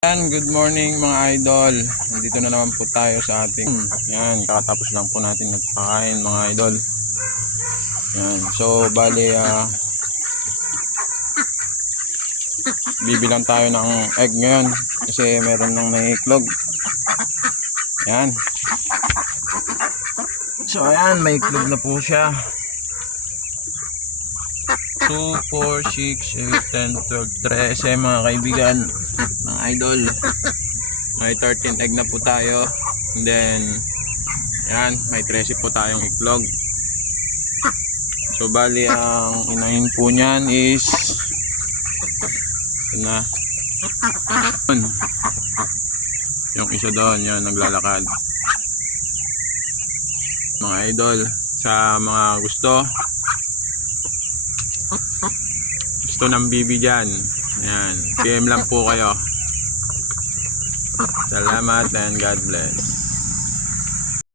Good morning mga idol. Nandito na naman po tayo sa ating kakatapos lang po natin nagpakain mga idol. So bali bibilang tayo ng egg ngayon kasi meron nang naiklog. So may iklog na po siya. 2, 4, 6, 8, 10, 12, 13 mga kaibigan, mga idol. May 13 egg na po tayo. And then may 13 po tayong iklog. So bali ang inahin po niyan is yung isa doon, yan naglalakad. Mga idol, sa mga gusto ng bibi dyan, PM lang po kayo. Salamat and God bless.